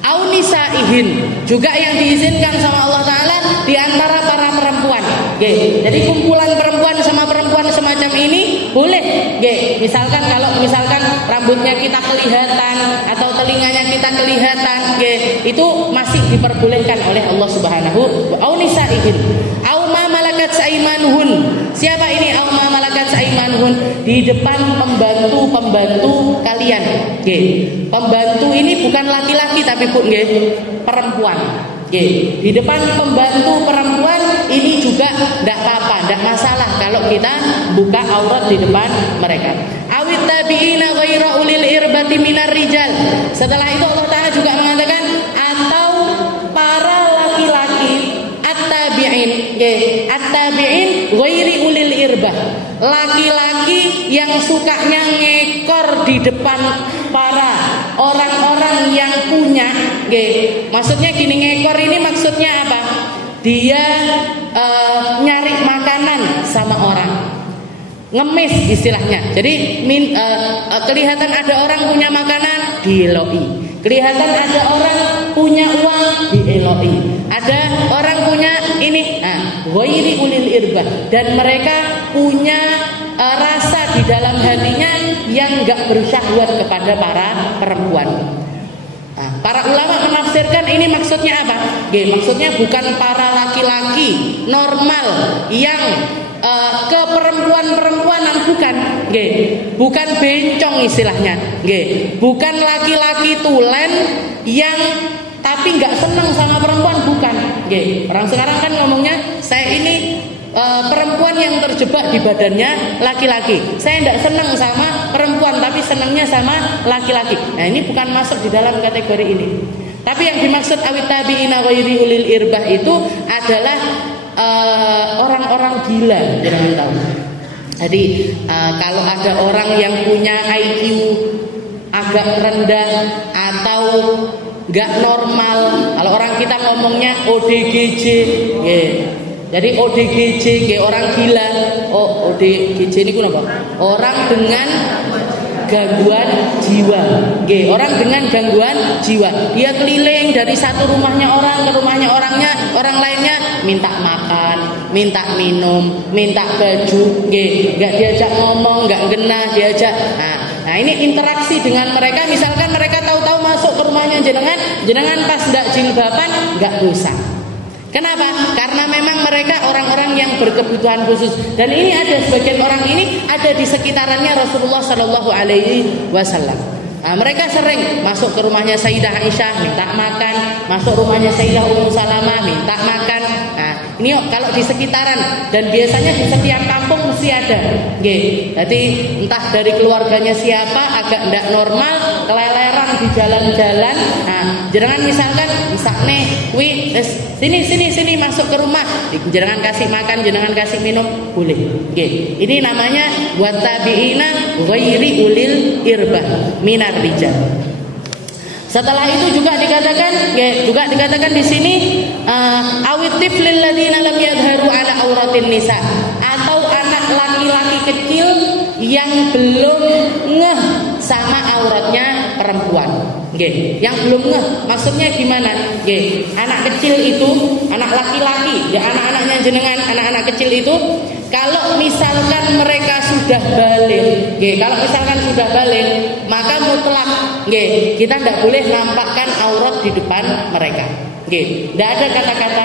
Aunisaihin juga yang diizinkan sama Allah Ta'ala di antara para perempuan. Jadi kumpulan perempuan sama perempuan semacam ini boleh. Misalkan kalau rambutnya kita kelihatan atau telinganya kita kelihatan, itu masih diperbolehkan oleh Allah Subhanahu wa taala. Aunisaihin, au ma malakat saimanuhun. Siapa ini au ma malakat saimanuhun? Di depan pembantu kalian. Pembantu ini bukan laki-laki tapi perempuan. Di depan pembantu perempuan ini juga tidak apa-apa, tidak masalah kalau kita buka aurat di depan mereka. Awit tabiina ghaira ulil irbati minar rijal. Setelah itu Allah Ta'ala juga mengatakan atau para laki-laki at-tabi'in. At-tabi'in ghairi ulil irbah. Laki-laki yang sukanya ngekor di depan para orang-orang yang punya. Maksudnya gini, ngekor ini maksudnya apa? Dia nyari makanan sama orang, ngemis istilahnya. Jadi kelihatan ada orang punya makanan dieloi, kelihatan ada orang punya uang dieloi, ada orang punya ini, ghairi ulil irbah, dan mereka punya rasa di dalam hatinya yang enggak bersyahwat kepada para perempuan. Para ulama menafsirkan ini maksudnya apa? Maksudnya bukan para laki-laki normal yang ke perempuan-perempuanan, bukan. Bukan bencong istilahnya. Bukan laki-laki tulen yang tapi nggak senang sama perempuan, bukan. Orang sekarang kan ngomongnya saya ini perempuan yang terjebak di badannya laki-laki. Saya tidak senang sama perempuan tapi senangnya sama laki-laki. Nah, ini bukan masuk di dalam kategori ini. Tapi yang dimaksud awit tabi'ina ghairi ulil irbah itu adalah orang-orang gila, jangan tahu. Jadi kalau ada orang yang punya IQ agak rendah atau nggak normal, kalau orang kita ngomongnya ODGJ, jadi ODGJ orang gila. ODGJ ini apa? Orang dengan gangguan jiwa. Orang dengan gangguan jiwa. Dia keliling dari satu rumahnya orang ke rumahnya orang lainnya, minta makan, minta minum, minta baju. Nggak diajak ngomong, nggak genah diajak. Nah ini interaksi dengan mereka. Misalkan mereka tahu-tahu masuk ke rumahnya jenengan pas nggak jilbaban, nggak dosa. Kenapa? Karena memang mereka orang-orang yang berkebutuhan khusus. Dan ini ada sebagian orang ini ada di sekitarannya Rasulullah Shallallahu Alaihi Wasallam. Mereka sering masuk ke rumahnya Sayyidah Aisyah minta makan, masuk rumahnya Sayyidah Ummu Salamah minta makan. Ini kalau di sekitaran, dan biasanya di setiap kampung mesti ada. Nggih. Jadi entah dari keluarganya siapa agak ndak normal, keleleran di jalan-jalan. Nah, jenengan misalkan kuwi sini masuk ke rumah, jenengan kasih makan, jenengan kasih minum, boleh. Nggih. Ini namanya wattabi'ina ghairi ulil irbah minar rijal. Setelah itu juga dikatakan di sini awitif lil ladzina lam yadharu ala auratin nisa, atau anak laki-laki kecil yang belum ngeh sama auratnya perempuan. Nggih, yang belum ngeh maksudnya gimana? Nggih, anak kecil itu, anak laki-laki, ya anak-anaknya jenengan, anak-anak kecil itu kalau misalkan mereka sudah balik, maka mutlak, kita tidak boleh nampakkan aurat di depan mereka. Tidak ada kata-kata,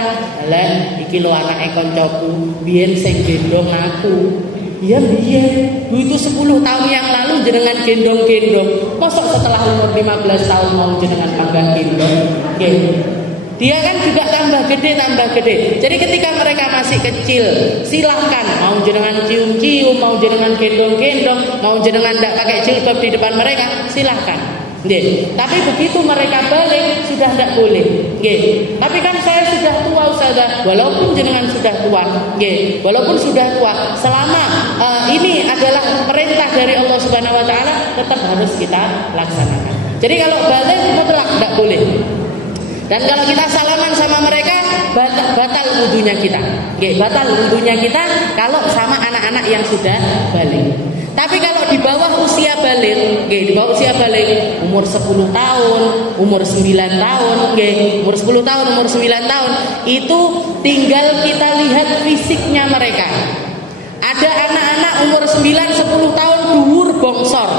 "Lah, iki lho anake koncoku, biyen sing gendong aku." Ya biyen, itu 10 tahun yang lalu jenengan gendong-gendong. Mosok setelah umur 15 tahun mau jenengan panggang gendong? Dia kan juga tambah gede. Jadi ketika mereka masih kecil, silahkan mau jenengan cium-cium, mau jenengan gendong-gendong, mau jenengan tidak pakai jilbab di depan mereka, silahkan. Tapi begitu mereka balik sudah tidak boleh. Tapi kan saya sudah tua Ustazah. Walaupun jenengan sudah tua, selama ini adalah perintah dari Allah Subhanahu Wa Taala, tetap harus kita laksanakan. Jadi kalau balik mutlak tidak boleh. Dan kalau kita salaman sama mereka, batal wudunya kita. Batal wudunya kita kalau sama anak-anak yang sudah balik. Tapi kalau di bawah usia balik, umur 10 tahun, umur 9 tahun, umur 10 tahun, umur 9 tahun, itu tinggal kita lihat fisiknya mereka. Ada anak-anak umur 9-10 tahun dhuwur bongsor.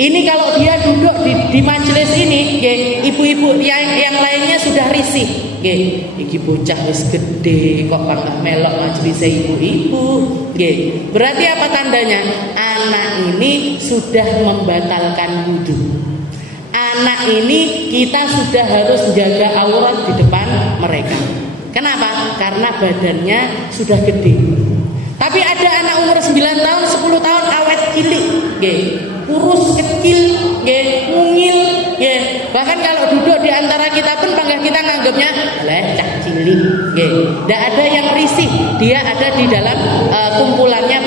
Ini kalau dia duduk di majelis ini, ibu-ibu yang lainnya sudah risih. Iki bocah wis gede kok pangkat melok majelis ibu-ibu. Berarti apa tandanya? Anak ini sudah membatalkan wudu. Anak ini kita sudah harus jaga aurat di depan mereka. Kenapa? Karena badannya sudah gede. Tapi ada anak umur 9 tahun, 10 tahun awet cilik, kurus kecil, mungil, bahkan kalau duduk di antara kita pun panggah kita nganggapnya cak cilik, tidak ada yang risih, dia ada di dalam kumpulannya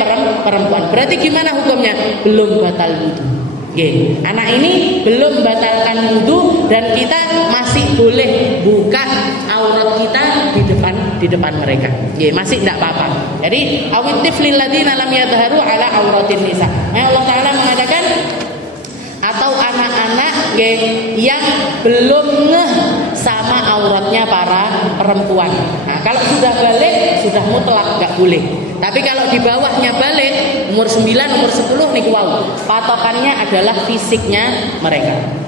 perempuan. Berarti gimana hukumnya? Belum batal wudu. Anak ini belum batalkan wudu dan kita masih boleh buka aurat kita di depan mereka. Masih tidak apa-apa. Jadi awitif lil ladzina lam yadharu ala auratin nisa. Allah Taala mengatakan atau anak-anak yang belum ngeh sama auratnya para perempuan. Nah, kalau sudah balik sudah mutlak enggak boleh. Tapi kalau di bawahnya balik umur 9, umur 10 niku wau. Patokannya adalah fisiknya mereka.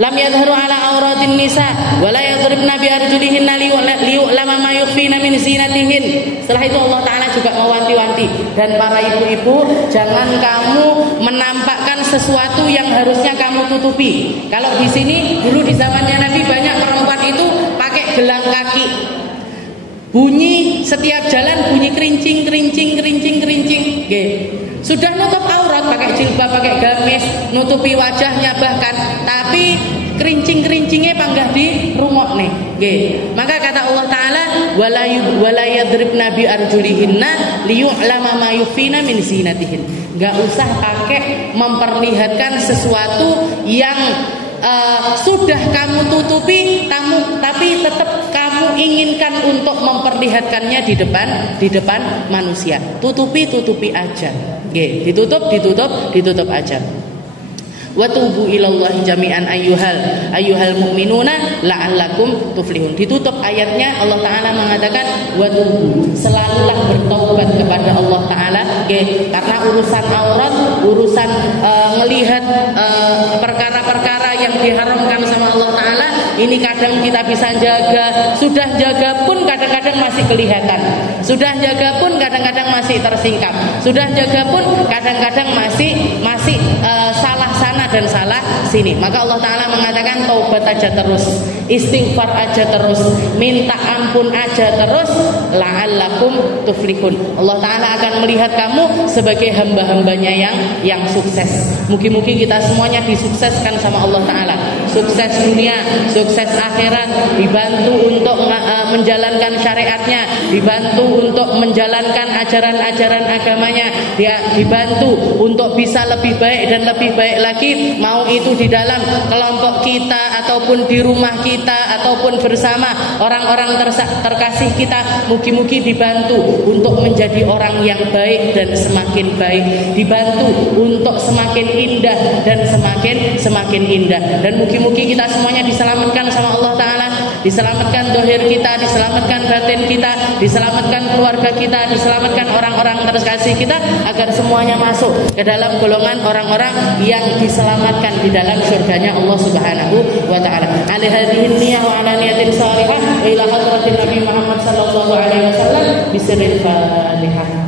Lam yadharu ala auratin nisa wala yadribna bi arjulihinna liyu'lama ma yukhfina min zinatihin. Setelah itu Allah Taala juga mewanti-wanti, dan para ibu-ibu jangan kamu menampakkan sesuatu yang harusnya kamu tutupi. Kalau di sini dulu di zamannya Nabi banyak perempuan itu pakai gelang kaki. Bunyi setiap jalan bunyi kerincing. Sudah nutup aurat, pakai jilbab, pakai gamis, nutupi wajahnya bahkan, tapi kerincing-kerincingnya panggah di rungokne. Maka kata Allah Taala wala yadribna bi arjulihinna liyu'lama ma yukhfina min zinatihin. Enggak usah pakai memperlihatkan sesuatu yang sudah kamu tutupi, tapi tetap kamu inginkan untuk memperlihatkannya di depan manusia. Tutupi aja. Ditutup aja. Wa tubu ilallahi jami'an ayyuhal mu'minuna la'allakum tuflihun. Ditutup ayatnya Allah Taala mengatakan wa tubu, selalulah bertobat kepada Allah Taala, karena urusan aurat, urusan melihat perkara-perkara yang diharamkan sama Allah Taala, ini kadang kita bisa jaga, sudah jaga pun kadang-kadang masih kelihatan, sudah jaga pun kadang-kadang masih tersingkap, sudah jaga pun kadang-kadang masih salah sana dan salah sini. Maka Allah Ta'ala mengatakan taubat aja terus, istighfar aja terus, minta ampun aja terus, la'allakum tuflihun. Allah Ta'ala akan melihat kamu sebagai hamba-hambanya yang sukses. Mugi-mugi kita semuanya disukseskan sama Allah Ta'ala, sukses dunia, sukses akhirat, dibantu untuk menjalankan syariatnya, dibantu untuk menjalankan ajaran-ajaran agamanya, dibantu untuk bisa lebih baik dan lebih baik lagi, mau itu di dalam kelompok kita ataupun di rumah kita ataupun bersama orang-orang terkasih kita. Mugi-mugi dibantu untuk menjadi orang yang baik dan semakin baik, dibantu untuk semakin indah dan semakin indah. Dan mugi-mugi kita semuanya diselamatkan sama Allah Ta'ala, diselamatkan dohir kita, diselamatkan batin kita, diselamatkan keluarga kita, diselamatkan orang-orang terkasih kita, agar semuanya masuk ke dalam golongan orang-orang yang diselamatkan di dalam surganya Allah Subhanahu wa Ta'ala. Ala hadhihi niyyah wa ala niyatin salihah ila hadratin Nabi Muhammad sallallahu alaihi wasallam bisirril Fatihah.